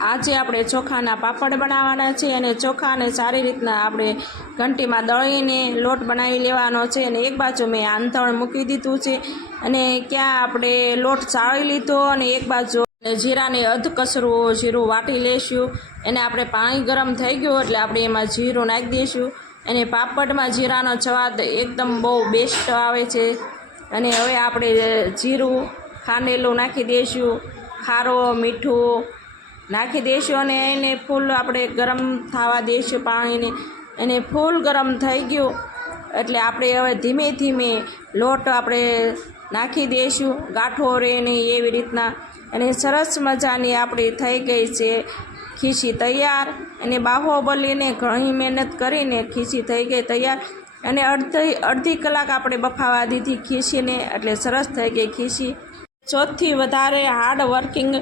આજે આપણે ચોખાના પાપડ બનાવવાના છે અને ચોખાને સારી રીતના આપણે ઘંટીમાં દળીને લોટ બનાવી લેવાનો છે અને એક બાજુ મેં આંધણ મૂકી દીધું છે અને ક્યાં આપણે લોટ ચાળી લીધો અને એક બાજુ જીરાને અધકસરું જીરું વાટી લઈશું અને આપણે પાણી ગરમ થઈ ગયું એટલે આપણે એમાં જીરું નાખી દઈશું અને પાપડમાં જીરાનો સ્વાદ એકદમ બહુ બેસ્ટ આવે છે અને હવે આપણે જીરું ખાંડેલું નાખી દઈશું, ખારો મીઠું નાખી દઈશું અને એને ફૂલ આપણે ગરમ થવા દઈશું પાણીને અને ફૂલ ગરમ થઈ ગયું એટલે આપણે હવે ધીમે ધીમે લોટ આપણે નાખી દઈશું, ગાંઠો રહે નહીં એવી રીતના અને સરસ મજાની આપણી થઈ ગઈ છે ખીચી તૈયાર અને બાહુબલીને ઘણી મહેનત કરીને ખીચી થઈ ગઈ તૈયાર અને અડધી કલાક આપણે બફાવા દીધી ખીચીને એટલે સરસ થઈ ગઈ ખીચી। સૌથી વધારે હાર્ડ વર્કિંગ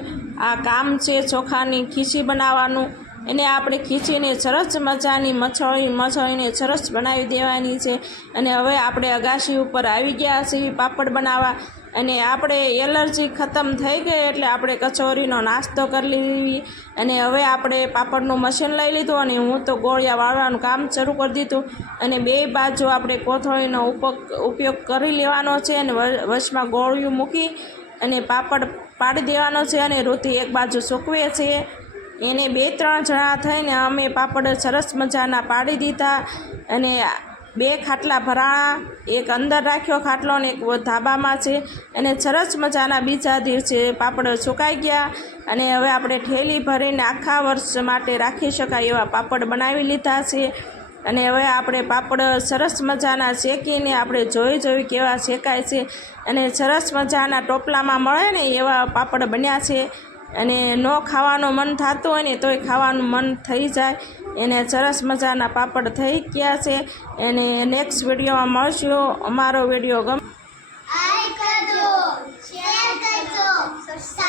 આ કામ છે ચોખાની ખીચી બનાવવાનું એને આપણે ખીચીને સરસ મજાની મસળીને સરસ બનાવી દેવાની છે અને હવે આપણે અગાશી ઉપર આવી ગયા છીએ પાપડ બનાવવા અને આપણે એલર્જી ખતમ થઈ ગઈ એટલે આપણે કચોરીનો નાસ્તો કરી લીધી અને હવે આપણે પાપડનું મશીન લઈ લીધું અને હું તો ગોળિયા વાળવાનું કામ શરૂ કરી દીધું અને બે બાજુ આપણે કોથળીનો ઉપયોગ કરી લેવાનો છે અને વચમાં ગોળિયું મૂકી અને પાપડ પાડી દેવાનો છે અને રોટી એક બાજુ સૂકવે છે એને 2-3 જણા થઈને અમે પાપડ સરસ મજાના પાડી દીધા અને 2 ખાટલા ભરાણા, એક અંદર રાખ્યો ખાટલો અને એક ધાબામાં છે અને સરસ મજાના બીજા દિવસે પાપડ સુકાઈ ગયા અને હવે આપણે ઠેલી ભરીને આખા વર્ષ માટે રાખી શકાય એવા પાપડ બનાવી લીધા છે અને હવે આપણે પાપડ સરસ મજાના શેકીને આપણે જોઈ કેવા શેકાય છે અને સરસ મજાના ટોપલામાં મળે ને એવા પાપડ બન્યા છે અને ન ખાવાનું મન થતું હોય ને તોય ખાવાનું મન થઈ જાય એને સરસ મજાના પાપડ થઈ ગયા છે અને નેક્સ્ટ વિડીયોમાં મળશું। અમારો વિડીયો ગમે લાઈક કરજો, શેર કરજો, સબસ્ક્રાઇબ